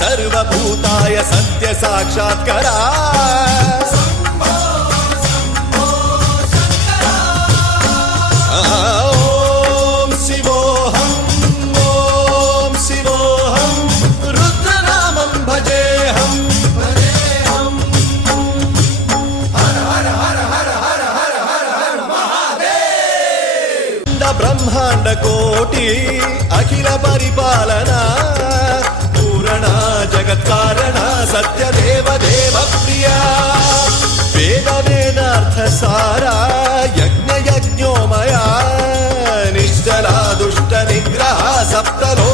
सर्वभूताय सत्य साक्षात्करा ओम शिवोऽहं रुद्रनामं भजेऽहं हर हर हर हर हर हर हर हर महादेव ब्रह्मांड कोटि अखिल परिपालना पूरणा जगत्कारणा सत्यदेव देव प्रिया वेद वेदार्थ सारा यज्ञ यज्ञोमया निश्चला दुष्ट निग्रह सप्तलो